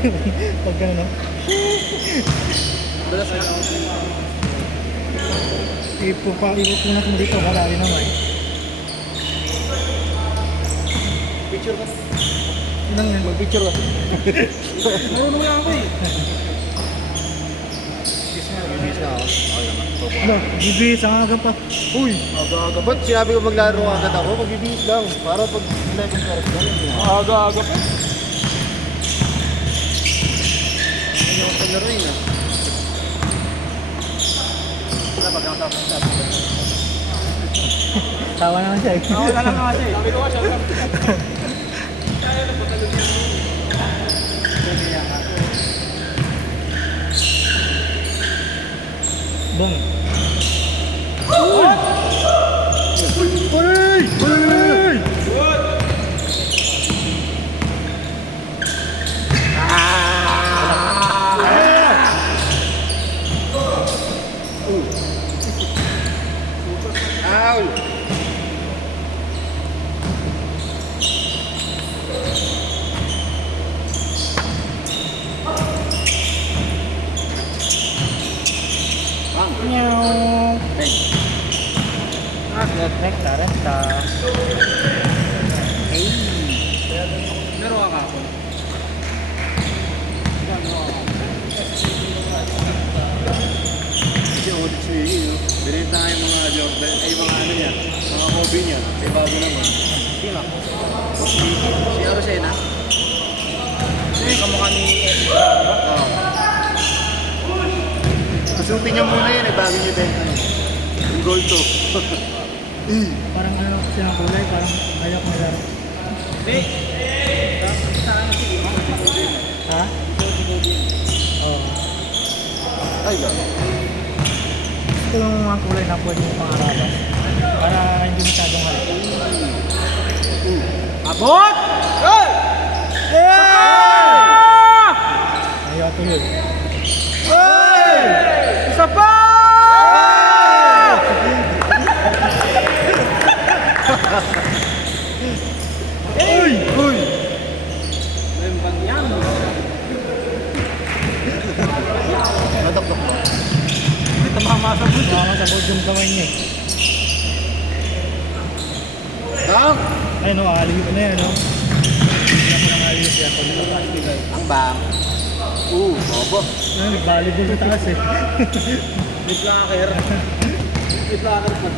Pag gano'n, no? Dalas na ako. Ipupunat mo dito, wala rin naman. Picture ka. Ilan yan? Mag-picture ka. Marunong lang ako eh. Bibis na ako. Okay naman. Ano? Bibis, ang aga pa. Uy! Aga-aga. Ba't sinabi ko maglaro agad ako? Magbibis lang. Para pag 11 karat ka lang. Aga-aga pa. Ano ko paglaro yun ah? Pagkakapag sa atin. Tawa naman siya eh. Tawa na lang kasi. Sabi ko nga siya. Kaya na pagkalun niya. Bong. Uy! Uy! Uy! Ow! Meow. Rekta, rekta. Hey. Meron ka ako. Kasi audit siya yun. Binenta nga yung mga Jordan, ay mga ano niya, mga Kobe niya. Ay bago naman. Sino? Si Arosena? Hindi, kamukha ni Oo. Kasutin niya muna yun, bago niya benta niya. Yung gold to. Parang ano silang kulay, parang ayaw ko nilaro. Ha? Oo. Ay, gano'n. Ito yung mga kulay na pwede mo pangarabas. Para hindi masyadong halata. Abot! Hey! Ayaw tuloy. Hey! Isa pa! Uy! Uy! Yan. Natakot ba? Hindi tamama sa buto. Baka masabot yung kamay niya eh. Tang! Ay no, aliyo ko na yan, no? Hindi ako nang aliyo siya. Ang bang. Bobo. Ano, nagbalik doon sa taas eh. Liplaker. Liplaker pa.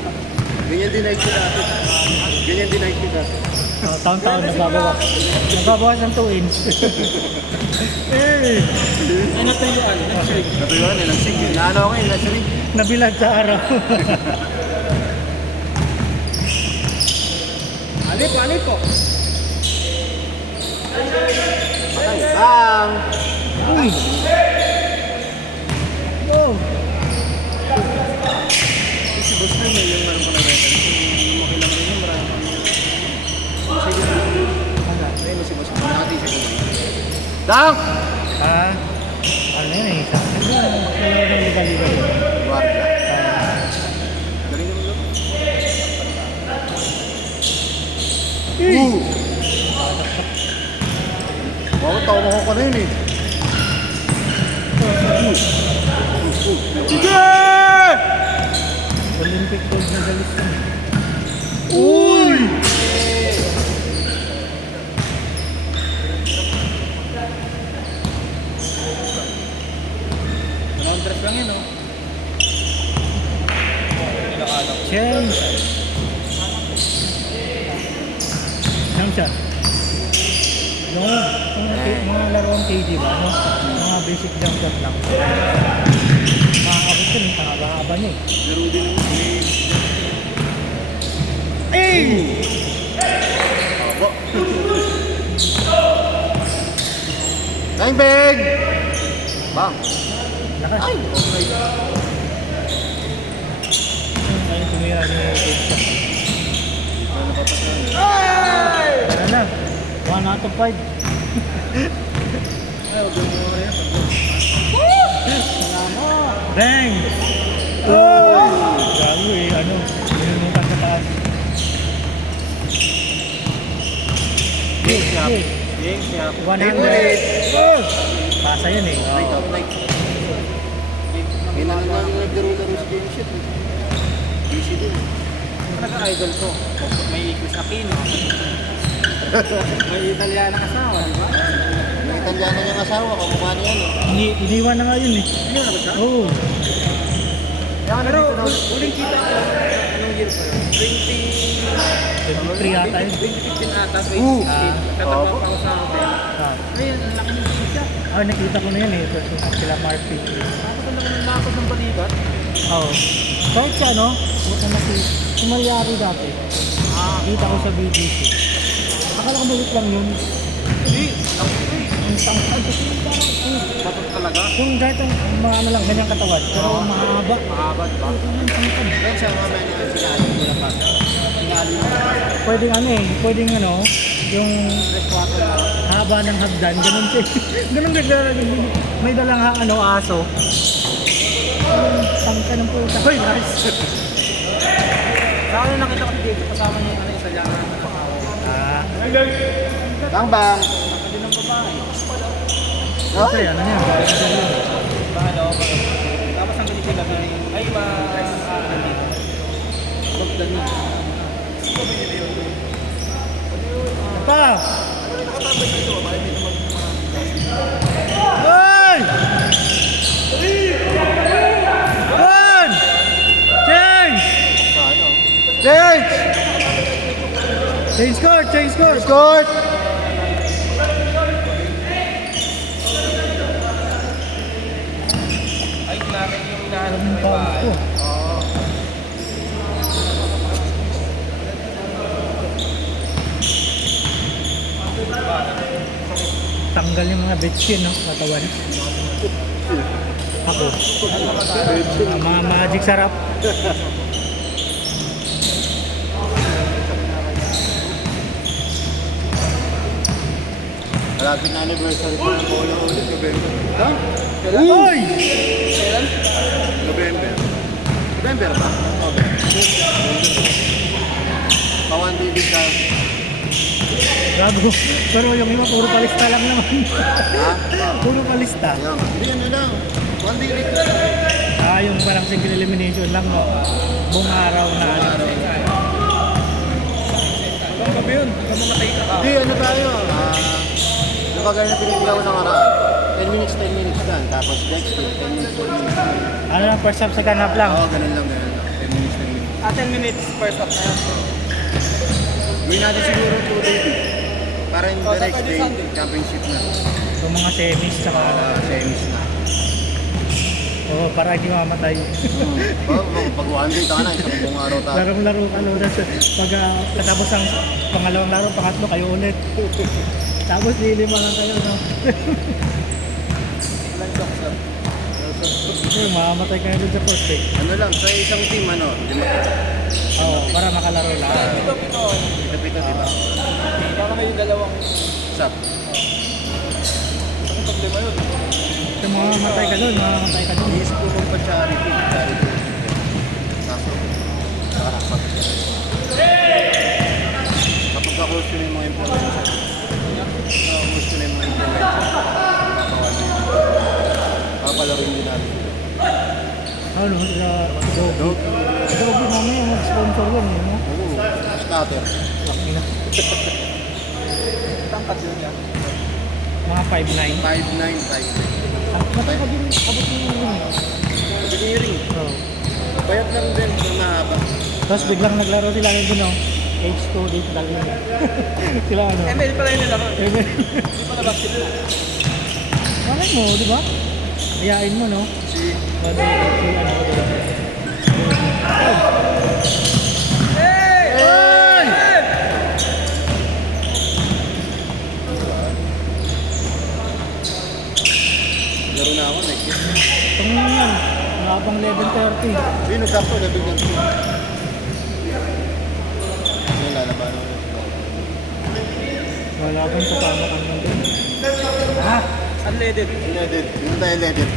Ganyan din like ko dati. Ganyan din like ko dati. Taon-taon nagbabawas. Nagbabawas ng 2 inch. Eh! Ay, natuyuan. Natuyuan, nagsig. Naano ako eh, nagsig. Nabilag sa araw. Alip, alip po. Patay. Bang! Uy! Wow! Si boss na may yung meron ko na record. Yung makilang rin yung marami kami. Sige na. Ayun si boss na. Nakati-shirt ko. Dang! Ah, ano yun eh? Ano yung ng liga-liga? Guardia. Galing naman lang. Wow, tawa mo ko na yun eh. Sige! Olympic gold medalist yun. Uy! Dress lang yun, oh. Change! Saan siya? Yung mga laruan KG ba? No? Mga basic jump shot lang. Makakabot yun, haba-haba niya eh. Laro din yung Eh! Abo. Bang bang! Bang! Lakas. Ay! Okay. Ayun, tumira ni Kate siya. Ano napapasan? Tara na. 1 out of 5. Ay, huwag mo naman yan. Salamat! Bang! Oh! Gago eh, ano, binunukan sa taas. Snap. James, yeah. 100. Oh! Pasa yun eh. Right out, right. Ginano na yung naglaro-laro si James shit. Busy din. Talaga idol ko. May Chris Aquino. May Italiano kasama, di ba? May Italiano niyang asawa, kamukha niya yan. Iniwan na nga yun eh. Hindi na ba siya? Oo. Pero uling kita ko, anong year pa yun? 23 yata yun. 2015 ata, 2015. Katrabaho pa ako sa hotel. Ah. Ayun, ang laki ng siya. Ah, nakita ko na yun eh. First time sila Marty. Tapos ang laki ng lakad ng balikat. Oo. Kahit siya, no? Buta na si Mariari dati. Kita ko sa BGC. Akala ko balit lang yun. Hindi, ako eh. Ang tangkad kasi yung parang, Batot talaga. yung kahit ang mga ano lang, ganyang katawan. Pero mahaba. Mahaba, di ba? Ang tangkad. Yan siya, mamaya nila sinali mo na pa. Sinali mo na pa. Pwedeng ano eh, pwedeng ano, yung Freshwater na. haba ng hagdan, ganun siya. Ganun may dalang ano, aso. Tangka ng puta. Hoy, nice. Saka nung nakita ko si David, kasama niya yung ano, isa dyan na nakahawa. Ah, Bang bang! Nakali ng babae. kasi ano niya, bakit siya yun? Bang daw ba? Tapos ang galing sila ay Bagdani. Pa! Hoy! One! Change! Change! Change court! Change court! Scott! Ay, klaro yung hinahanap Ang bangko. Tanggal yung mga betchin, no? Katawan. Ako. Mga magic sarap. Malapit na anniversary ko ng Polo ulit, November. Ha? Uy! Kailan? November. November ba? November. Pawan TV ka. Gago. Pero yung iba, puro palista lang naman. Ha? Puro palista. Ayan. Hindi, ano lang. One day week na. Ah, yung parang single elimination lang, no? Buong araw na. Araw. Ang gabi yun. Kamamatay ka. Hindi, ano tayo? Yung kagaya na pinipila ko ng araan. 10 minutes lang. Tapos next day, 10 minutes, 10 minutes. Ano lang, first half, second half lang. Oo, ganun lang. 10 minutes, 10 minutes. 10 minutes first half na yan. Gawin natin siguro 2 days. Para in the next day, championship na. Yung mga semis, tsaka Semis na. Oo, para hindi mamatay. Pag one day, taka na. Isang buong araw tayo. Larong-laro ka, no? Pag katapos ang pangalawang laro, pangatlo, kayo ulit. Tapos lilima lang kayo, no? Sure, mamamatay kayo dun sa first pick. Ano lang, sa isang team, ano, 5 Oo, para makalaro lang. Pito-pito, di ba? Baka may dalawang Sap. problema yun. So, mamamatay ka dun, mamamatay ka dun. Iisip ko kung pa-charity. Kaso, nakakapag. Kapag ka-close ko na yung mga influencer, close ko na yung mga influencer, papalarin din natin. Ano, sa Adobe. Dog? Adobe, mamaya mag-sponsor yun, eh, no? Oo, scatter. Ina. Tangkat yun yan. Mga 5'9". 5'9", 5'9". Matay ka din, abot mo yun, eh. Engineering. Oo. Bayat lang din na mahaba. Tapos biglang naglaro sila ngayon dun, no? H2 dito talaga. Sila ano? ML pala yun nila ko. Eh, Hindi pa na basketball. bakit mo, di ba? Ayain mo, no? Si Ano ko doon? Hey! laro na ako, next year. Itong yan, mabang level 30. Hindi, nagkakto, level ng team. Kasi lalaban ako. Wala kang kasama kang nandun. Ah! Unleaded. Leaded. Yung tayo leaded.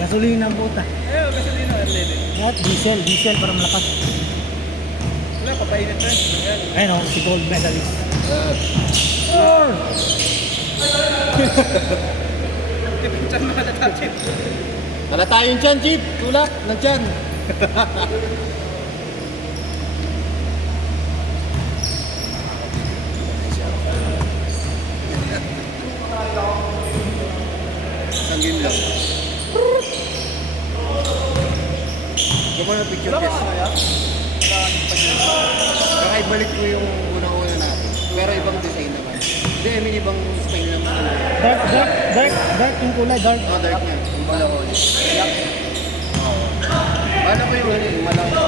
Gasolina ang puta. Eh, gasolina, unleaded. At diesel para malakas. Wala, papainit na. Yan. Ayun o, si gold medalist. Diyan na natatid. Wala tayong tiyan, Jeep. Tulak ng tiyan. Isang game lang. Kumana picture test. Baka ibalik ko yung unang-una natin. Pero ibang design naman. Hindi, I mean ibang style naman. Dark yung kulay, dark. Oh, dark niya. Yung pala ko. Oo. Bala ko yung ano yung malang na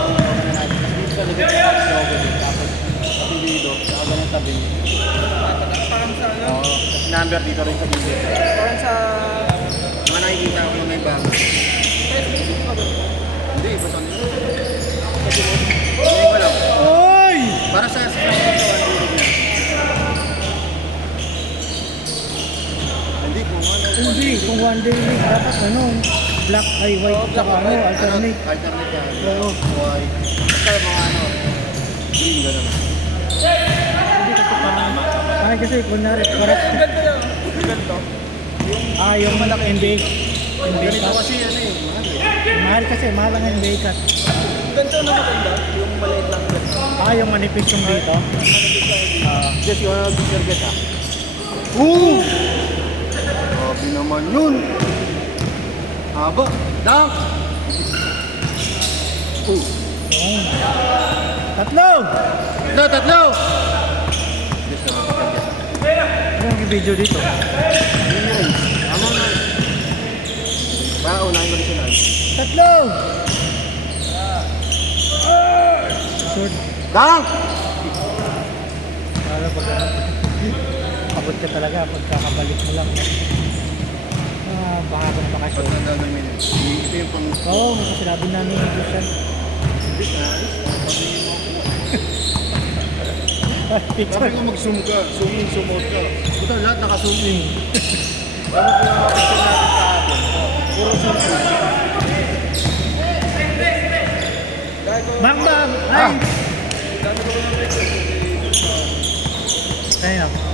natin. Kasi dito sa likod sa logo din. Tapos pati dito, saka ganun tabi. Parang sa ano? Oo. Tapos number dito rin sa dito. Parang sa... Mga nakikita ko na may bago. Kaya basic pa ba? Hindi, basta ano yun. Hindi ko lang. Oy! Para sa durog niya. Hindi ko ano. Hindi, kung one day league, dapat ano, black ay white, saka ano, alternate. Alternate yan. Oo. White. Basta mga ano. Green gano'n. Hindi kasi parang kasi, kunwari, parang, Ang ganda yun. Ang ganda. yung malaki NBA. NBA Ganito cut. kasi ano eh. Mahal eh. Mahal kasi, mahal ang NBA cut. Ang ganda na maganda. Yung maliit lang ganda. Yung manipis yung dito. Just yung ano picture guys ah. Oo! Grabe naman yun! Haba! Dunk! Yung. Tatlo! Tatlo! Just yung picture guys. Ano yung video dito? Yun yun. Tama na. Baka unahin ko rin sila. Tatlo! Short. Dunk! Lalo pag abot ka talaga pagkakabalik mo lang. Baka ka na Ba't bakasyon. ang gagawin yun? Ito yung pang... Oo, kasi sinabi namin yung Christian. Hindi ka. Sabi Picture. ko mag-zoom ka. Zoom in, zoom out ka. Ito lahat naka-zoom in. Sabi ko yung mga picture natin sa atin. Puro zoom in. Bang bang! Ay! Ayun.